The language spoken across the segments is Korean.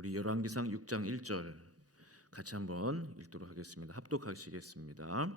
우리 열왕기상 6장 1절 같이 한번 읽도록 하겠습니다. 합독하시겠습니다.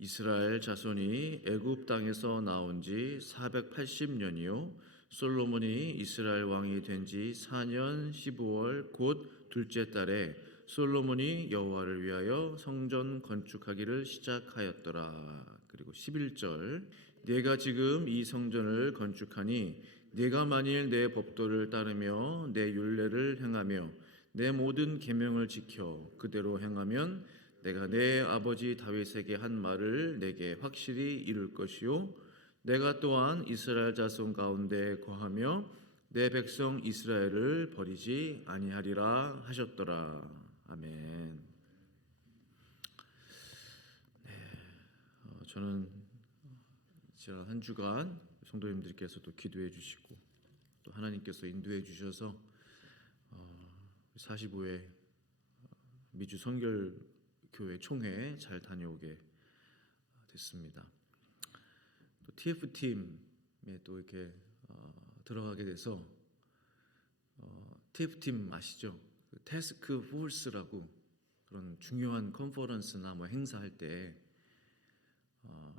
이스라엘 자손이 애굽 땅에서 나온 지 480년이요 솔로몬이 이스라엘 왕이 된 지 4년 15월 곧 둘째 달에 솔로몬이 여호와를 위하여 성전 건축하기를 시작하였더라. 그리고 11절 내가 지금 이 성전을 건축하니 내가 만일 내 법도를 따르며 내 율례를 행하며 내 모든 계명을 지켜 그대로 행하면 내가 내 아버지 다윗에게 한 말을 내게 확실히 이룰 것이요 내가 또한 이스라엘 자손 가운데 거하며 내 백성 이스라엘을 버리지 아니하리라 하셨더라. 아멘. 저는 지난 한 주간 성도님들께서도 기도해 주시고 또 하나님께서 인도해 주셔서 45회 미주 선결교회 총회 잘 다녀오게 됐습니다. 또 TF팀에 또 이렇게 들어가게 돼서 TF팀 아시죠? 그 태스크 포스라고 그런 중요한 컨퍼런스나 뭐 행사할 때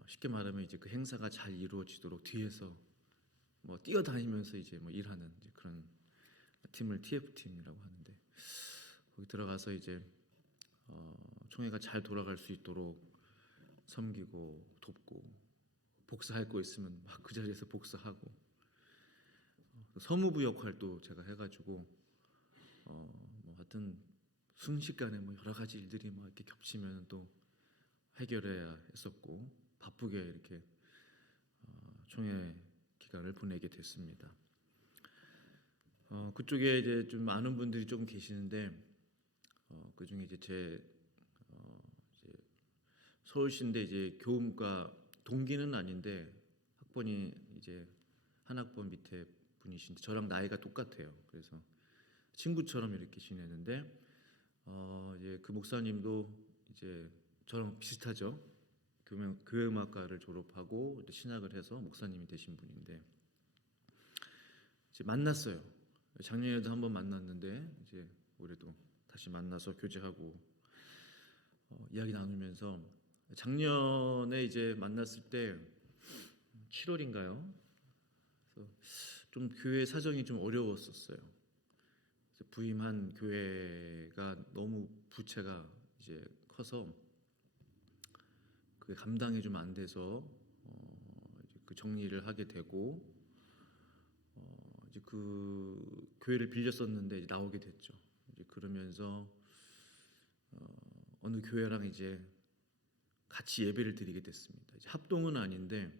쉽게 말하면 이제 그 행사가 잘 이루어지도록 뒤에서 뭐 뛰어다니면서 이제 뭐 일하는 이제 그런 팀을 TF팀이라고 하는데 거기 들어가서 이제 총회가 잘 돌아갈 수 있도록 섬기고 돕고 복사할 거 있으면 막 그 자리에서 복사하고 서무부 역할도 제가 해가지고 뭐 하여튼 순식간에 뭐 여러 가지 일들이 막 이렇게 겹치면 또 해결해야 했었고 바쁘게 이렇게 총회 기간을 보내게 됐습니다. 그쪽에 이제 좀 많은 분들이 조금 계시는데 그 중에 이제 이제 서울시인데 이제 교음과 동기는 아닌데 학번이 이제 한 학번 밑에 분이신데 저랑 나이가 똑같아요. 그래서 친구처럼 이렇게 지내는데 이제 그 목사님도 이제 저랑 비슷하죠. 교회음악과를 졸업하고 신학을 해서 목사님이 되신 분인데 이제 만났어요. 작년에도 한번 만났는데 이제 올해도 다시 만나서 교제하고 이야기 나누면서 작년에 이제 만났을 때 7월인가요? 그래서 좀 교회 사정이 좀 어려웠었어요. 부임한 교회가 너무 부채가 이제 커서 그게 감당이 좀 안 돼서 이제 그 정리를 하게 되고 이제 그 교회를 빌렸었는데 이제 나오게 됐죠. 이제 그러면서 어느 교회랑 이제 같이 예배를 드리게 됐습니다. 이제 합동은 아닌데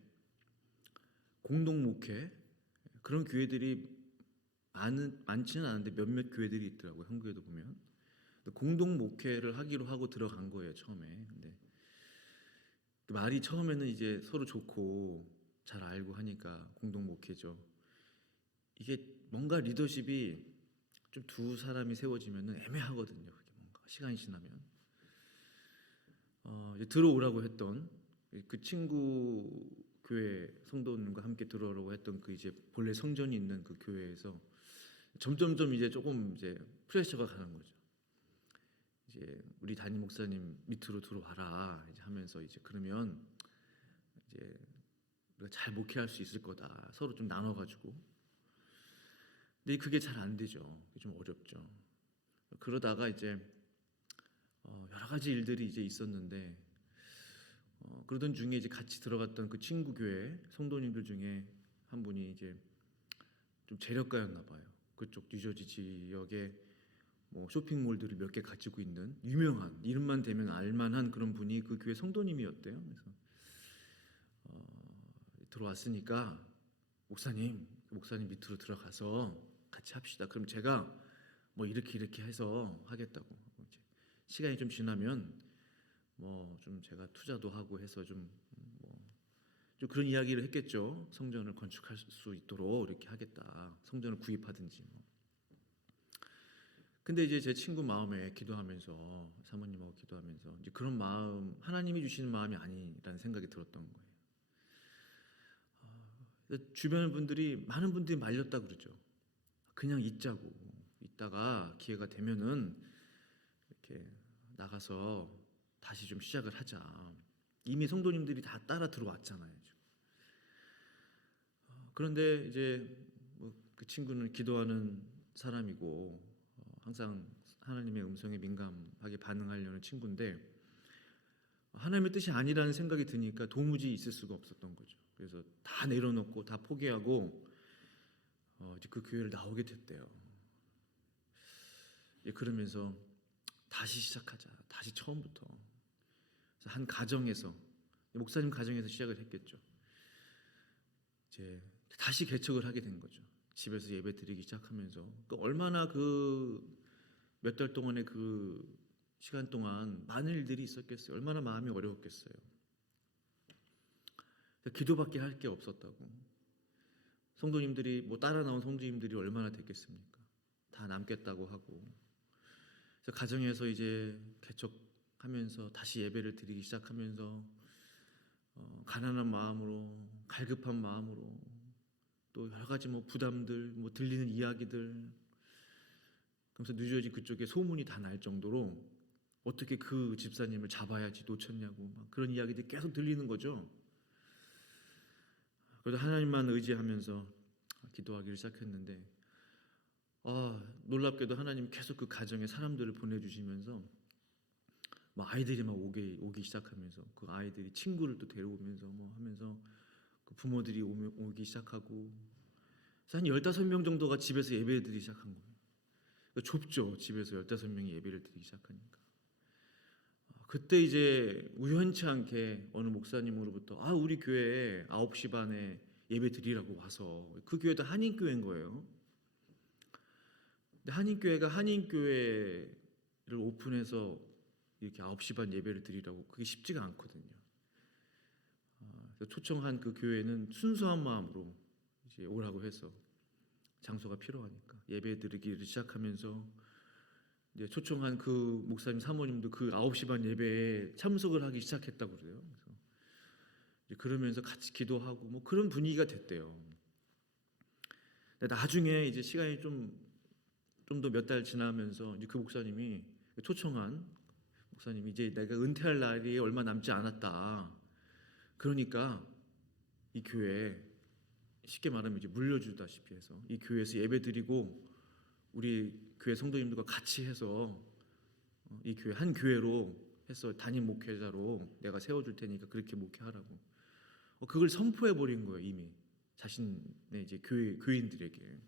공동 목회 그런 교회들이 많지는 않은데 몇몇 교회들이 있더라고요. 한국에도 보면 공동 목회를 하기로 하고 들어간 거예요 처음에. 근데 말이 처음에는 이제 서로 좋고 잘 알고 하니까 공동 목회죠. 이게 뭔가 리더십이 좀 두 사람이 세워지면은 애매하거든요. 그게 뭔가 시간이 지나면 이제 들어오라고 했던 그 친구 교회 성도님과 함께 들어오라고 했던 그 이제 본래 성전이 있는 그 교회에서 점점점 이제 조금 이제 프레셔가 가는 거죠. 이제 우리 담임 목사님 밑으로 들어와라 이제 하면서 이제 그러면 이제 우리가 잘 목회할 수 있을 거다. 서로 좀 나눠가지고. 근데 그게 잘 안 되죠. 좀 어렵죠. 그러다가 이제 여러 가지 일들이 이제 있었는데 그러던 중에 이제 같이 들어갔던 그 친구 교회 성도님들 중에 한 분이 이제 좀 재력가였나 봐요. 그쪽 뉴저지 지역에 뭐 쇼핑몰들을 몇 개 가지고 있는 유명한 이름만 대면 알만한 그런 분이 그 교회 성도님이었대요. 그래서 들어왔으니까 목사님 밑으로 들어가서 같이 합시다. 그럼 제가 뭐 이렇게 해서 하겠다고. 이제 시간이 좀 지나면 뭐 좀 제가 투자도 하고 해서 좀 그런 이야기를 했겠죠. 성전을 건축할 수 있도록 이렇게 하겠다. 성전을 구입하든지 뭐. 근데 이제 제 친구 마음에 기도하면서 사모님하고 기도하면서 이제 그런 마음 하나님이 주시는 마음이 아니라는 생각이 들었던 거예요. 주변 분들이 많은 분들이 말렸다 그러죠. 그냥 있자고 있다가 기회가 되면은 이렇게 나가서 다시 좀 시작을 하자. 이미 성도님들이 다 따라 들어왔잖아요. 그런데 이제 그 친구는 기도하는 사람이고 항상 하나님의 음성에 민감하게 반응하려는 친구인데 하나님의 뜻이 아니라는 생각이 드니까 도무지 있을 수가 없었던 거죠. 그래서 다 내려놓고 다 포기하고 이제 그 교회를 나오게 됐대요. 그러면서 다시 시작하자, 다시 처음부터. 그래서 한 가정에서 목사님 가정에서 시작을 했겠죠. 이제 다시 개척을 하게 된 거죠. 집에서 예배 드리기 시작하면서 얼마나 그 몇 달 동안의 그 시간 동안 많은 일들이 있었겠어요. 얼마나 마음이 어려웠겠어요. 기도밖에 할 게 없었다고. 성도님들이 따라 나온 성도님들이 얼마나 됐겠습니까? 다 남겠다고 하고. 그래서 가정에서 이제 개척하면서 다시 예배를 드리기 시작하면서 가난한 마음으로, 갈급한 마음으로, 또 여러 가지 부담들, 들리는 이야기들, 그래서 늦어진 그쪽에 소문이 다 날 정도로 어떻게 그 집사님을 잡아야지 놓쳤냐고 그런 이야기들이 계속 들리는 거죠. 그래도 하나님만 의지하면서 기도하기를 시작했는데 놀랍게도 하나님 계속 그 가정에 사람들을 보내주시면서 아이들이 오기 시작하면서 그 아이들이 친구를 또 데려오면서 하면서 그 부모들이 오기 시작하고 그래서 한 15명 정도가 집에서 예배드리기 시작한 거예요. 좁죠. 집에서 15명이 예배를 드리기 시작하니까. 그때 이제 우연치 않게 어느 목사님으로부터 우리 교회에 9시 반에 예배 드리라고 와서 그 교회도 한인교회인 거예요. 근데 한인교회가 한인교회를 오픈해서 이렇게 9시 반 예배를 드리라고 그게 쉽지가 않거든요. 그래서 초청한 그 교회는 순수한 마음으로 이제 오라고 해서 장소가 필요하니까 예배 드리기를 시작하면서 이제 초청한 그 목사님 사모님도 그 9시 반 예배에 참석을 하기 시작했다고 그래요. 그래서 이제 그러면서 같이 기도하고 그런 분위기가 됐대요. 근데 나중에 이제 시간이 좀 더 몇 달 지나면서 이제 그 목사님이 초청한 목사님이 이제 내가 은퇴할 날이 얼마 남지 않았다. 그러니까 이 교회 쉽게 말하면 이제 물려주다시피 해서 이 교회에서 예배드리고 우리 교회 성도님들과 같이 해서 이 교회 한 교회로 해서 담임 목회자로 내가 세워줄 테니까 그렇게 목회하라고 그걸 선포해 버린 거예요. 이미 자신의 이제 교인들에게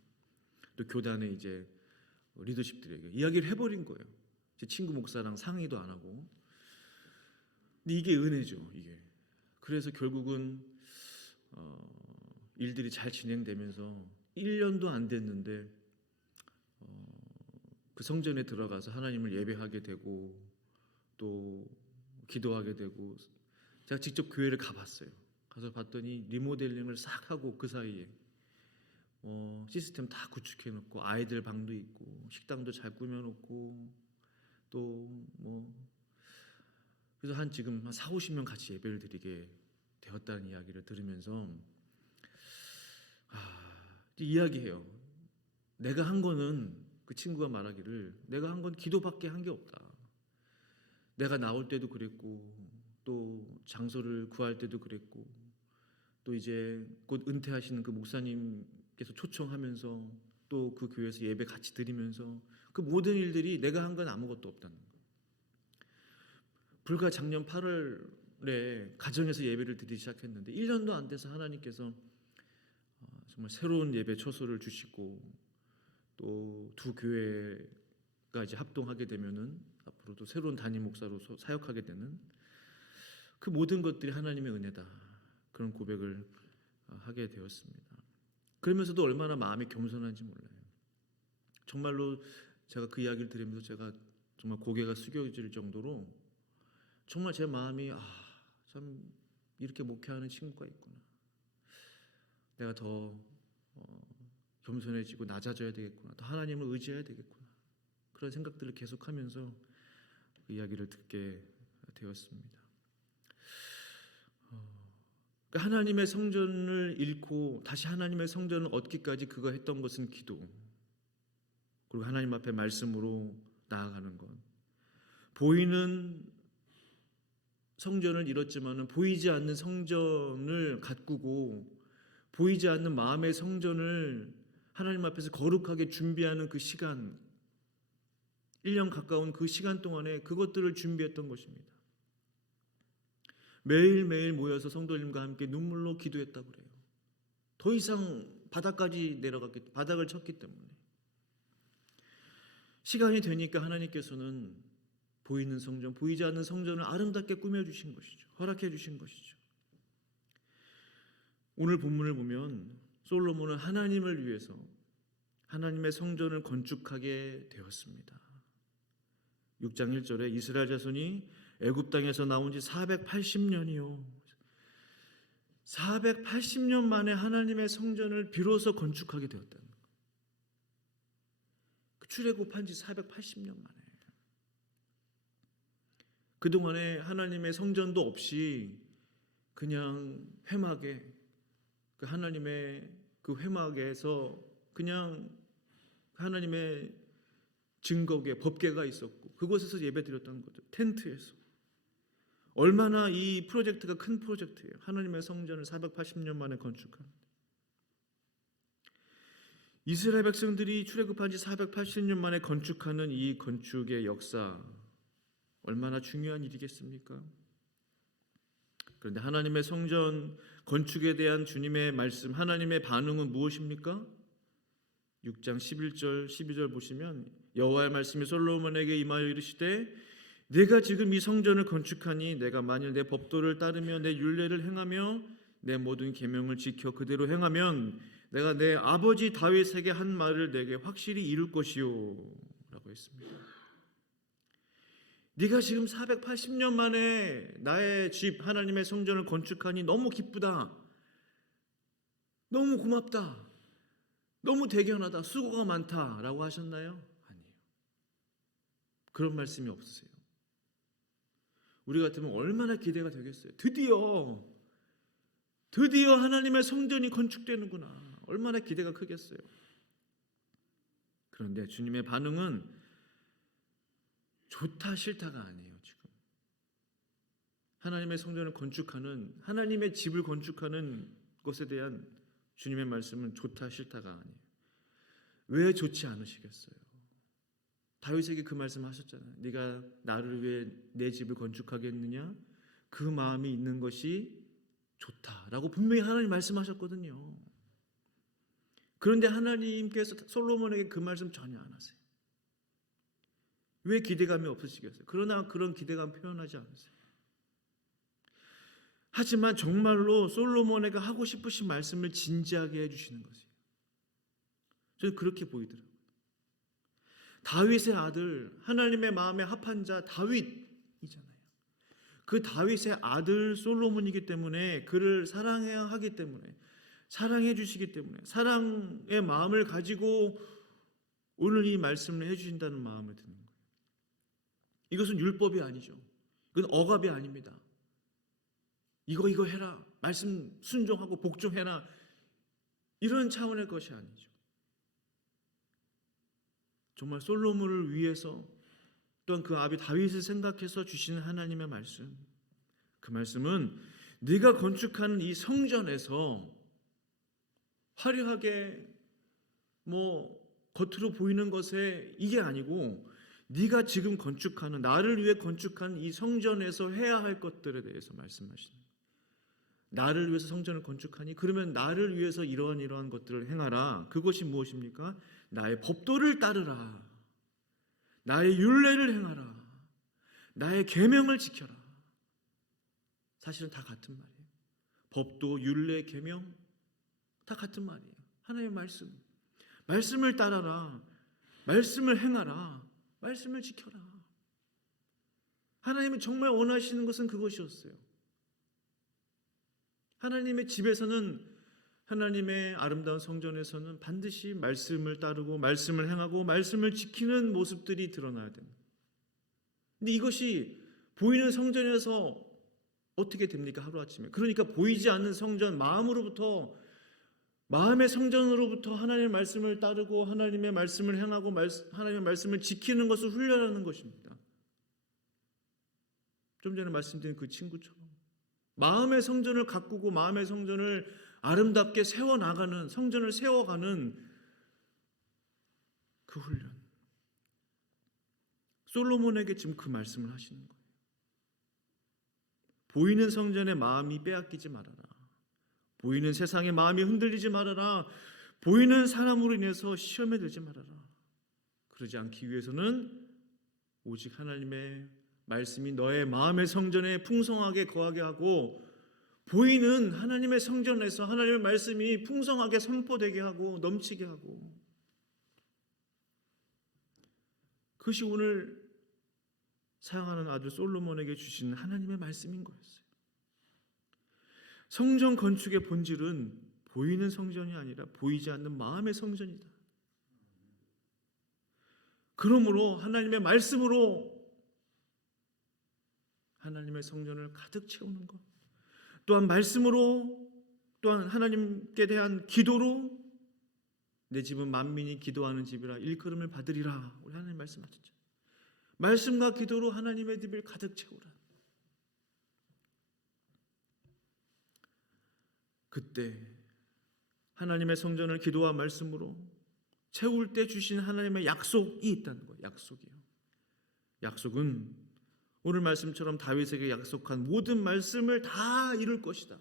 또 교단의 이제 리더십들에게 이야기를 해버린 거예요. 제 친구 목사랑 상의도 안 하고. 근데 이게 은혜죠. 이게 그래서 결국은 일들이 잘 진행되면서 1년도 안 됐는데 그 성전에 들어가서 하나님을 예배하게 되고 또 기도하게 되고 제가 직접 교회를 가봤어요. 가서 봤더니 리모델링을 싹 하고 그 사이에 시스템 다 구축해놓고 아이들 방도 있고 식당도 잘 꾸며놓고 또 그래서 지금 한 40-50명 같이 예배를 드리게 되었다는 이야기를 들으면서 이야기해요. 내가 한 거는 그 친구가 말하기를 내가 한 건 기도밖에 한 게 없다. 내가 나올 때도 그랬고 또 장소를 구할 때도 그랬고 또 이제 곧 은퇴하시는 그 목사님께서 초청하면서 또 그 교회에서 예배 같이 드리면서 그 모든 일들이 내가 한 건 아무것도 없다는 거예요. 불과 작년 8월에 가정에서 예배를 드리기 시작했는데 1년도 안 돼서 하나님께서 정말 새로운 예배 처소를 주시고 또 두 교회가 이제 합동하게 되면은 앞으로도 새로운 담임 목사로 사역하게 되는 그 모든 것들이 하나님의 은혜다. 그런 고백을 하게 되었습니다. 그러면서도 얼마나 마음이 겸손한지 몰라요. 정말로 제가 그 이야기를 들으면서 제가 정말 고개가 숙여질 정도로 정말 제 마음이 참 이렇게 목회하는 친구가 있구나. 내가 더 겸손해지고 낮아져야 되겠구나. 더 하나님을 의지해야 되겠구나. 그런 생각들을 계속하면서 그 이야기를 듣게 되었습니다. 하나님의 성전을 잃고 다시 하나님의 성전을 얻기까지 그가 했던 것은 기도. 그리고 그리고 하나님 앞에 말씀으로 나아가는 것. 보이는 성전을 잃었지만은 보이지 않는 성전을 가꾸고 보이지 않는 마음의 성전을 하나님 앞에서 거룩하게 준비하는 그 시간, 1년 가까운 그 시간 동안에 그것들을 준비했던 것입니다. 매일매일 모여서 성도님과 함께 눈물로 기도했다고 그래요. 더 이상 바닥을 쳤기 때문에. 시간이 되니까 하나님께서는 보이는 성전, 보이지 않는 성전을 아름답게 꾸며주신 것이죠. 허락해 주신 것이죠. 오늘 본문을 보면 솔로몬은 하나님을 위해서 하나님의 성전을 건축하게 되었습니다. 6장 1절에 이스라엘 자손이 애굽 땅에서 나온 지 480년이요. 480년 만에 하나님의 성전을 비로소 건축하게 되었다는 거예요. 출애굽한 지 480년 만에. 그동안에 하나님의 성전도 없이 그냥 회막에 그 하나님의 그 회막에서 그냥 하나님의 증거계, 법궤가 있었고 그곳에서 예배드렸다는 거죠. 텐트에서. 얼마나 이 프로젝트가 큰 프로젝트예요. 하나님의 성전을 480년 만에 건축한. 이스라엘 백성들이 출애굽한 지 480년 만에 건축하는 이 건축의 역사, 얼마나 중요한 일이겠습니까? 그런데 하나님의 성전 건축에 대한 주님의 말씀, 하나님의 반응은 무엇입니까? 6장 11절 12절 보시면 여호와의 말씀이 솔로몬에게 임하여 이르시되 내가 지금 이 성전을 건축하니 내가 만일 내 법도를 따르며 내 율례를 행하며 내 모든 계명을 지켜 그대로 행하면 내가 내 아버지 다윗에게 한 말을 내게 확실히 이룰 것이요 라고 했습니다. 네가 지금 480년 만에 나의 집 하나님의 성전을 건축하니 너무 기쁘다, 너무 고맙다, 너무 대견하다, 수고가 많다 라고 하셨나요? 아니에요. 그런 말씀이 없으세요. 우리 같으면 얼마나 기대가 되겠어요. 드디어 하나님의 성전이 건축되는구나. 얼마나 기대가 크겠어요. 그런데 주님의 반응은 좋다 싫다가 아니에요. 지금 하나님의 성전을 건축하는, 하나님의 집을 건축하는 것에 대한 주님의 말씀은 좋다 싫다가 아니에요. 왜 좋지 않으시겠어요? 다윗에게 그 말씀하셨잖아요. 네가 나를 위해 내 집을 건축하겠느냐? 그 마음이 있는 것이 좋다라고 분명히 하나님 말씀하셨거든요. 그런데 하나님께서 솔로몬에게 그 말씀 전혀 안 하세요. 왜 기대감이 없으시겠어요? 그러나 그런 기대감 표현하지 않으세요. 하지만 정말로 솔로몬에게 하고 싶으신 말씀을 진지하게 해주시는 것이에요. 저는 그렇게 보이더라고요. 다윗의 아들, 하나님의 마음에 합한 자 다윗이잖아요. 그 다윗의 아들 솔로몬이기 때문에 그를 사랑해야 하기 때문에, 사랑해 주시기 때문에, 사랑의 마음을 가지고 오늘 이 말씀을 해주신다는 마음을 드는 거예요. 이것은 율법이 아니죠. 이건 억압이 아닙니다. 이거 해라, 말씀 순종하고 복종해라, 이런 차원의 것이 아니죠. 정말 솔로몬을 위해서 또한 그 아비 다윗을 생각해서 주시는 하나님의 말씀, 그 말씀은 네가 건축하는 이 성전에서 화려하게 겉으로 보이는 것에 이게 아니고 네가 지금 건축하는, 나를 위해 건축한 이 성전에서 해야 할 것들에 대해서 말씀하시는 거예요. 나를 위해서 성전을 건축하니 그러면 나를 위해서 이러한 것들을 행하라. 그것이 무엇입니까? 나의 법도를 따르라, 나의 율례를 행하라, 나의 계명을 지켜라. 사실은 다 같은 말이에요. 법도, 율례, 계명 다 같은 말이에요. 하나님의 말씀을 따라라, 말씀을 행하라, 말씀을 지켜라. 하나님이 정말 원하시는 것은 그것이었어요. 하나님의 집에서는, 하나님의 아름다운 성전에서는 반드시 말씀을 따르고 말씀을 행하고 말씀을 지키는 모습들이 드러나야 됩니다. 근데 이것이 보이는 성전에서 어떻게 됩니까? 하루아침에. 그러니까 보이지 않는 성전, 마음으로부터 마음의 성전으로부터 하나님의 말씀을 따르고 하나님의 말씀을 행하고 하나님의 말씀을 지키는 것을 훈련하는 것입니다. 좀 전에 말씀드린 그 친구처럼 마음의 성전을 가꾸고 마음의 성전을 아름답게 세워나가는, 성전을 세워가는 그 훈련. 솔로몬에게 지금 그 말씀을 하시는 거예요. 보이는 성전의 마음이 빼앗기지 말아라. 보이는 세상의 마음이 흔들리지 말아라. 보이는 사람으로 인해서 시험에 들지 말아라. 그러지 않기 위해서는 오직 하나님의 말씀이 너의 마음의 성전에 풍성하게 거하게 하고, 보이는 하나님의 성전에서 하나님의 말씀이 풍성하게 선포되게 하고 넘치게 하고, 그것이 오늘 사랑하는 아들 솔로몬에게 주신 하나님의 말씀인 거였어요. 성전 건축의 본질은 보이는 성전이 아니라 보이지 않는 마음의 성전이다. 그러므로 하나님의 말씀으로 하나님의 성전을 가득 채우는 것, 또한 말씀으로, 또한 하나님께 대한 기도로 내 집은 만민이 기도하는 집이라 일컬음을 받으리라. 우리 하나님 말씀하셨죠. 말씀과 기도로 하나님의 집을 가득 채우라. 그때 하나님의 성전을 기도와 말씀으로 채울 때 주신 하나님의 약속이 있다는 거예요. 약속이요. 약속은 오늘 말씀처럼 다윗에게 약속한 모든 말씀을 다 이룰 것이다.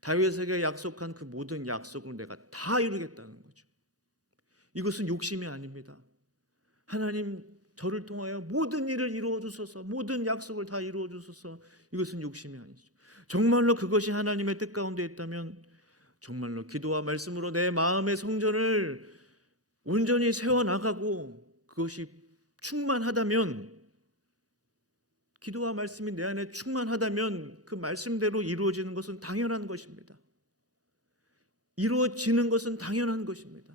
다윗에게 약속한 그 모든 약속을 내가 다 이루겠다는 거죠. 이것은 욕심이 아닙니다. 하나님 저를 통하여 모든 일을 이루어 주소서, 모든 약속을 다 이루어 주소서. 이것은 욕심이 아니죠. 정말로 그것이 하나님의 뜻 가운데 있다면, 정말로 기도와 말씀으로 내 마음의 성전을 온전히 세워나가고 그것이 충만하다면, 기도와 말씀이 내 안에 충만하다면 그 말씀대로 이루어지는 것은 당연한 것입니다. 이루어지는 것은 당연한 것입니다.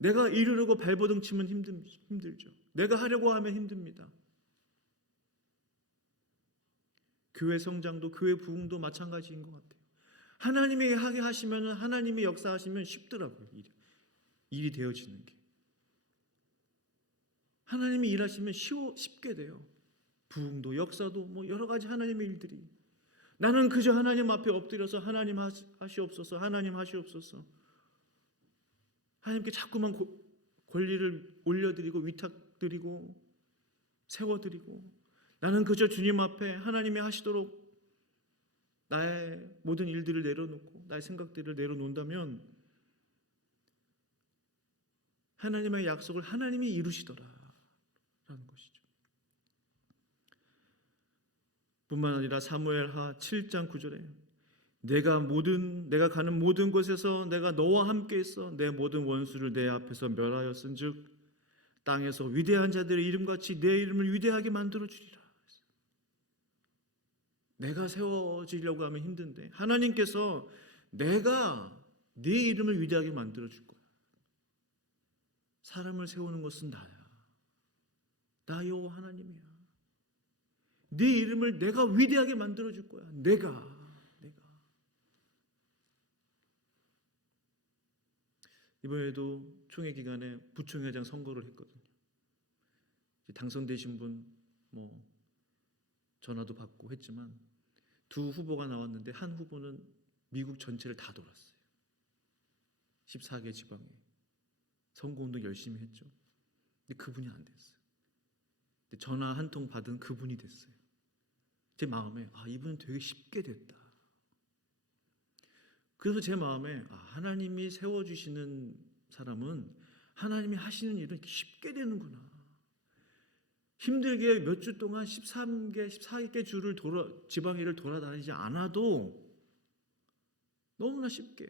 내가 이루려고 발버둥 치면 힘들죠. 내가 하려고 하면 힘듭니다. 교회 성장도 교회 부흥도 마찬가지인 것 같아요. 하나님이 하게 하시면, 하나님이 역사하시면 쉽더라고요. 일이 되어지는 게. 하나님이 일하시면 쉽게 돼요. 부흥도 역사도 뭐 여러 가지 하나님의 일들이. 나는 그저 하나님 앞에 엎드려서 하나님 하시옵소서, 하나님 하시옵소서, 하나님께 자꾸만 권리를 올려드리고 위탁드리고 세워드리고, 나는 그저 주님 앞에 하나님이 하시도록 나의 모든 일들을 내려놓고 나의 생각들을 내려놓는다면 하나님의 약속을 하나님이 이루시더라 라는 것이죠. 뿐만 아니라 사무엘하 7장 9절에 내가 가는 모든 곳에서 내가 너와 함께 있어 내 모든 원수를 내 앞에서 멸하였은즉 땅에서 위대한 자들의 이름같이 내 이름을 위대하게 만들어 주리라. 내가 세워지려고 하면 힘든데 하나님께서 내가 네 이름을 위대하게 만들어 줄 거야. 사람을 세우는 것은 나야. 나 여호와 하나님이야. 네 이름을 내가 위대하게 만들어 줄 거야. 내가. 이번에도 총회 기간에 부총회장 선거를 했거든요. 당선되신 분 뭐 전화도 받고 했지만 두 후보가 나왔는데 한 후보는 미국 전체를 다 돌았어요. 14개 지방에 선거운동 열심히 했죠. 근데 그분이 안 됐어요. 근데 전화 한 통 받은 그분이 됐어요. 제 마음에 이분은 되게 쉽게 됐다. 그래서 제 마음에 하나님이 세워주시는 사람은 하나님이 하시는 일은 쉽게 되는구나. 힘들게 몇 주 동안 13개, 14개 주를 지방일을 돌아다니지 않아도 너무나 쉽게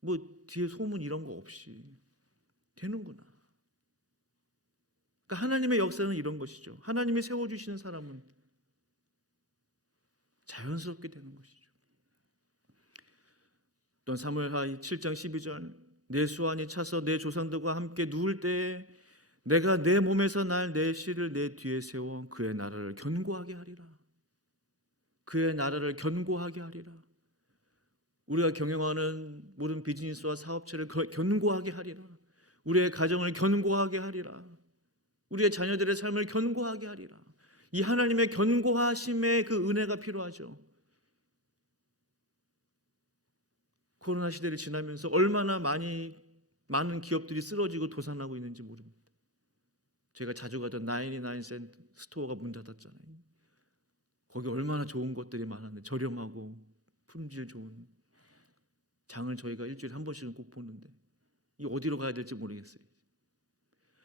뭐 뒤에 소문 이런 거 없이 되는구나. 그러니까 하나님의 역사는 이런 것이죠. 하나님이 세워주시는 사람은 자연스럽게 되는 것이죠. 또 사무엘하 7장 12절 내 수완이 차서 내 조상들과 함께 누울 때에 내가 내 몸에서 날 내 씨를 내 뒤에 세워 그의 나라를 견고하게 하리라. 그의 나라를 견고하게 하리라. 우리가 경영하는 모든 비즈니스와 사업체를 견고하게 하리라. 우리의 가정을 견고하게 하리라. 우리의 자녀들의 삶을 견고하게 하리라. 이 하나님의 견고하심의 그 은혜가 필요하죠. 코로나 시대를 지나면서 얼마나 많은 기업들이 쓰러지고 도산하고 있는지 모릅니다. 제가 자주 가던 99센트 스토어가 문 닫았잖아요. 거기 얼마나 좋은 것들이 많았는데, 저렴하고 품질 좋은 장을 저희가 일주일에 한 번씩은 꼭 보는데 이 어디로 가야 될지 모르겠어요.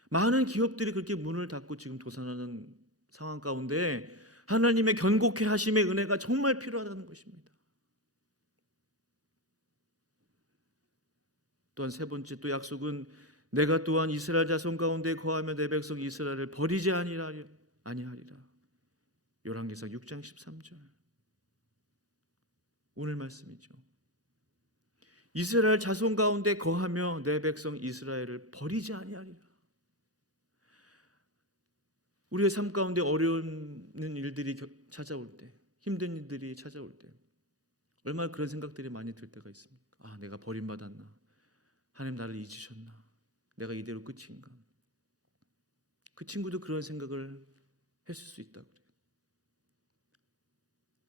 많은 기업들이 그렇게 문을 닫고 지금 도산하는 상황 가운데 하나님의 견고케 하심의 은혜가 정말 필요하다는 것입니다. 또한 세 번째 또 약속은 내가 또한 이스라엘 자손 가운데 거하며 내 백성 이스라엘을 버리지 아니하리라. 열왕기상 6장 13절. 오늘 말씀이죠. 이스라엘 자손 가운데 거하며 내 백성 이스라엘을 버리지 아니하리라. 우리의 삶 가운데 어려운 일들이 찾아올 때, 힘든 일들이 찾아올 때 얼마나 그런 생각들이 많이 들 때가 있습니까? 아, 내가 버림받았나? 하나님 나를 잊으셨나? 내가 이대로 끝인가? 그 친구도 그런 생각을 했을 수 있다 그래요.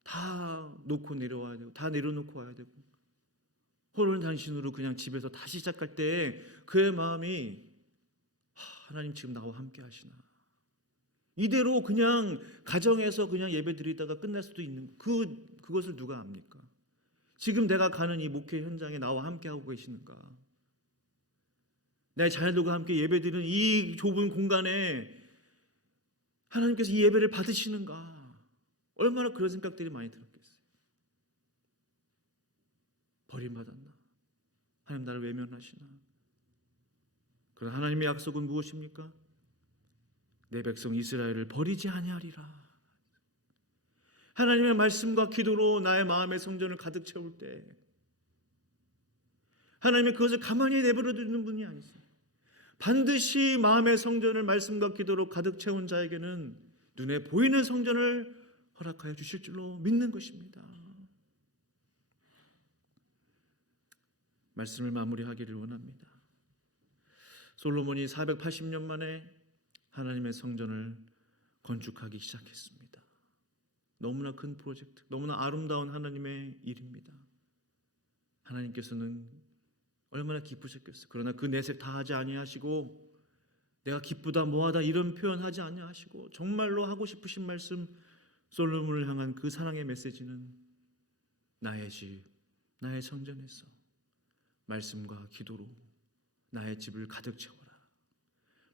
다 놓고 내려와야 되고, 다 내려놓고 와야 되고, 혼돈단신으로 그냥 집에서 다시 시작할 때 그의 마음이 하나님 지금 나와 함께 하시나? 이대로 그냥 가정에서 그냥 예배 드리다가 끝날 수도 있는 그것을 누가 압니까? 지금 내가 가는 이 목회 현장에 나와 함께 하고 계시는가? 내 자녀들과 함께 예배 드리는 이 좁은 공간에 하나님께서 이 예배를 받으시는가? 얼마나 그런 생각들이 많이 들었겠어요. 버림받았나? 하나님 나를 외면하시나? 그러나 하나님의 약속은 무엇입니까? 내 백성 이스라엘을 버리지 아니하리라. 하나님의 말씀과 기도로 나의 마음의 성전을 가득 채울 때 하나님이 그것을 가만히 내버려 두는 분이 아니세요. 반드시 마음의 성전을 말씀과 기도로 가득 채운 자에게는 눈에 보이는 성전을 허락하여 주실 줄로 믿는 것입니다. 말씀을 마무리하기를 원합니다. 솔로몬이 480년 만에 하나님의 성전을 건축하기 시작했습니다. 너무나 큰 프로젝트, 너무나 아름다운 하나님의 일입니다. 하나님께서는 얼마나 기쁘셨겠어요. 그러나 그 내색 다 하지 아니하시고 내가 기쁘다 뭐하다 이런 표현하지 아니하시고 정말로 하고 싶으신 말씀, 솔로몬을 향한 그 사랑의 메시지는 나의 집, 나의 성전에서 말씀과 기도로 나의 집을 가득 채워라.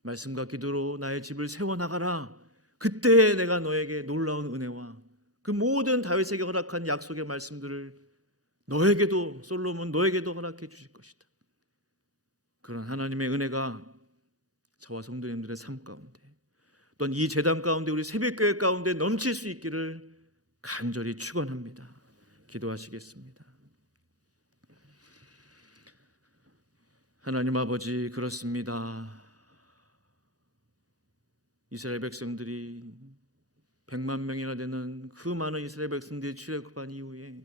말씀과 기도로 나의 집을 세워나가라. 그때 내가 너에게 놀라운 은혜와 그 모든 다윗에게 허락한 약속의 말씀들을 너에게도, 솔로몬 너에게도 허락해 주실 것이다. 그런 하나님의 은혜가 저와 성도님들의 삶 가운데, 또한 이 제단 가운데, 우리 새벽교회 가운데 넘칠 수 있기를 간절히 축원합니다. 기도하시겠습니다. 하나님 아버지, 그렇습니다. 이스라엘 백성들이 100만 명이나 되는 그 많은 이스라엘 백성들이 출애굽한 이후에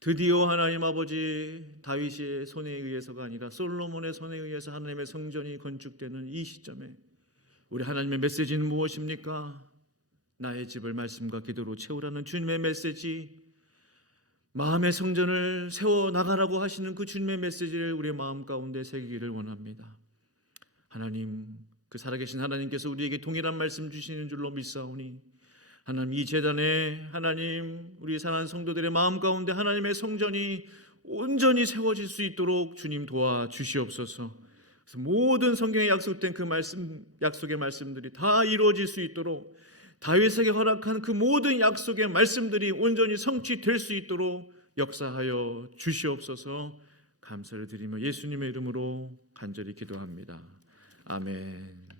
드디어 하나님 아버지 다윗의 손에 의해서가 아니라 솔로몬의 손에 의해서 하나님의 성전이 건축되는 이 시점에 우리 하나님의 메시지는 무엇입니까? 나의 집을 말씀과 기도로 채우라는 주님의 메시지, 마음의 성전을 세워나가라고 하시는 그 주님의 메시지를 우리의 마음 가운데 새기기를 원합니다. 하나님, 그 살아계신 하나님께서 우리에게 동일한 말씀 주시는 줄로 믿사오니 하나님, 이 제단에 하나님 우리 사랑하는 성도들의 마음 가운데 하나님의 성전이 온전히 세워질 수 있도록 주님 도와주시옵소서. 그래서 모든 성경에 약속된 그 말씀, 약속의 말씀들이 다 이루어질 수 있도록 다윗에게 허락한 그 모든 약속의 말씀들이 온전히 성취될 수 있도록 역사하여 주시옵소서. 감사를 드리며 예수님의 이름으로 간절히 기도합니다. 아멘.